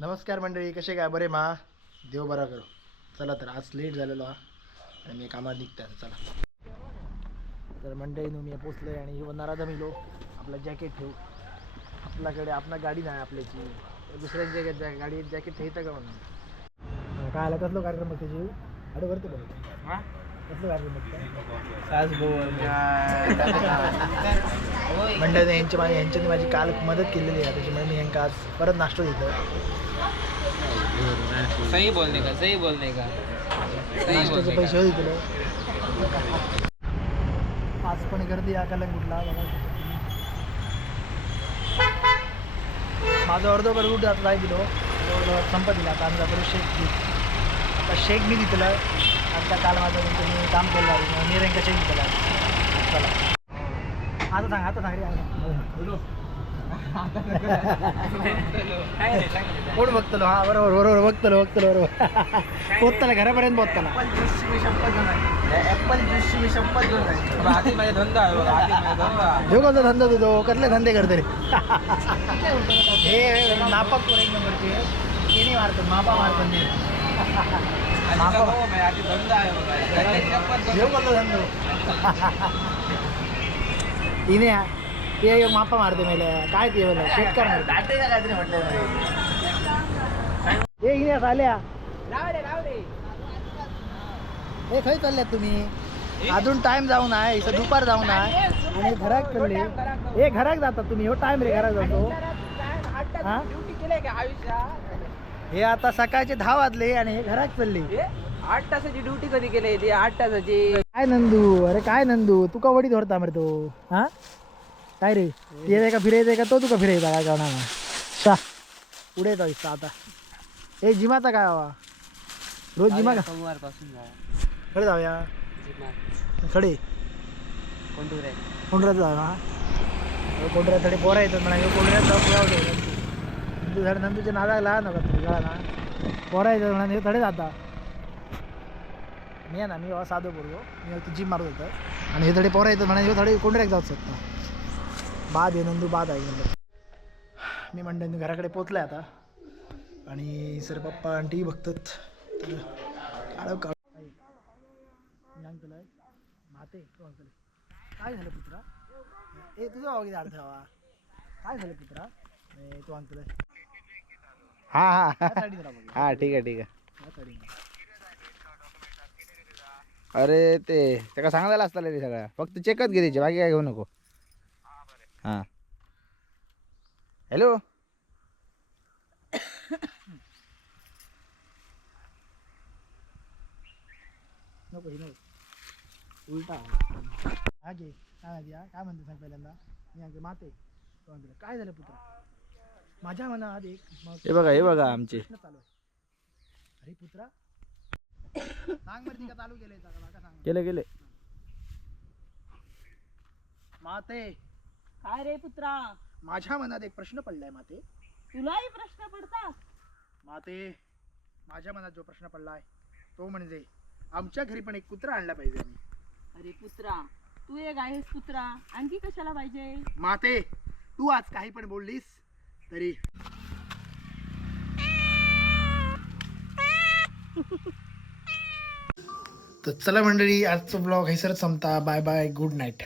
नमस्कार मंडळी, कसे काय? बरे मा? देव बरा करो. चला तर आज लेट झालेलो हा आणि मी कामात निघताय. चला तर मंडळी मी पोचलोय आणि होणारा जमिलो आपला जॅकेट ठेवू. आपल्याकडे आपला गाडी नाही आपल्याची, दुसऱ्यांच्या गाडीत जॅकेट ठेवतं का म्हणून काय आलं? कसलो कार्यक्रम बघते जीव अडे वरती बघ हां कसलं कार्यक्रम मंडळी यांच्यानी माझी काल मदत केलेली आहे, त्याच्यामुळे मी यांना आज परत नाश्ता देतो. सही बोलने का नाश्त्याचे पैसे होते तुला आज पण गर्दी या कलंगूटला. माझं अर्धोबर रूट आता जाय दिलो संपत दिला. आता आम्ही जातो शेक घेत. आता शेक मी दिलं आता काल माझं मी काम केलं आहे मी रँका शेक दिला. चला आता सांग रे कोण बघतलो? हा बरोबर बघतलो बरोबर पोचताला घरापर्यंत पोचताला. ॲपल ज्यूसची मी शपथ घेऊन जाईल. माझा धंदा आहे बघा, जो कोणता धंदा तुझो कसले धंदे करते रे? हे नापक एक नंबरचे हे नाही मारतात, मापा मारतात मी. धंदा आहे बघा. जो कोणता धंदो तिने ते मापा मारते मेले काय ते बोला शेतकार मारते काहीतरी म्हटलं हे इने आल्या. हे खय चालल्यात तुम्ही? अजून टाइम जाऊन आहे, इथं दुपार जाऊन आहे आणि घरात चालले. हे घरात जातात तुम्ही? हो टाइम रे घरात जातो. हा हे आता सकाळचे 10 वाजले आणि हे घरात चालले. 8 तासाची ड्युटी कधी केली ती? 8 तासाची. काय नंदू? अरे काय नंदू तू का वडी धरता मरे तो? हा काय रे येते का फिरायचं का तो तुका फिरायचा काय करणार शा पुढे जायचं आता. हे जिमाचा काय हवा रोज जिमा का? सोमवार पासून खडे जाऊया खडे कोंडऱ्यात जाऊ ना. कोंडऱ्यात थोडे पोरा येतात म्हणा कोंडऱ्यात जाऊ नंदूच्या नादाला लहान नका तुझा ना पोरा येतात म्हणा हे थोडे जाता. मी आहे ना मी साधं बोलतो मी जिम मारत होतं आणि हे थोडे पोरा येतात म्हणा हे थोडे कोंडऱ्यात जाऊ शकता. बाद आहे नंदू बाद आहे म्हणलं. मी मंडळी घराकडे पोचले आता आणि सर पप्पा आणि टी व्ही बघतात. तर काढव काढ मी सांगतलं माते काय झालं पुत्रा? ए तुझं भाऊ किती अर्थ हवा काय झालं पुत्रा? तू सांगतलं हा हा हा हा ठीक आहे. अरे ते त्याला सांगायला असतं रे सगळं, फक्त चेकच घे त्याची, बाकी काय घेऊ नको. हां हॅलो नको हे नको उलटा हा घे काय माहिती काय म्हणते सांग पहिल्यांदा. मी सांगते माते तू सांगते काय झालं पुत्रा? माझ्या मनात एक मग हे बघा आमचे प्रश्न चालू आहे. अरे पुत्रा सांग बरं का चालू केलंय का सांग. केले माते काय रे पुत्रा? माझ्या मनात एक प्रश्न पडलाय माते. तुलाही प्रश्न पडतात? माते माझ्या मनात जो प्रश्न पडलाय तो म्हणजे आमच्या घरी पण एक कुत्रा आणला पाहिजे आम्ही. अरे पुत्रा तू एक आहेस कुत्रा, आणखी कशाला पाहिजे? माते तू आज काही पण बोललीस तरी तर चला मंडळी आजचा ब्लॉग हे सरच संपता. Bye bye good night.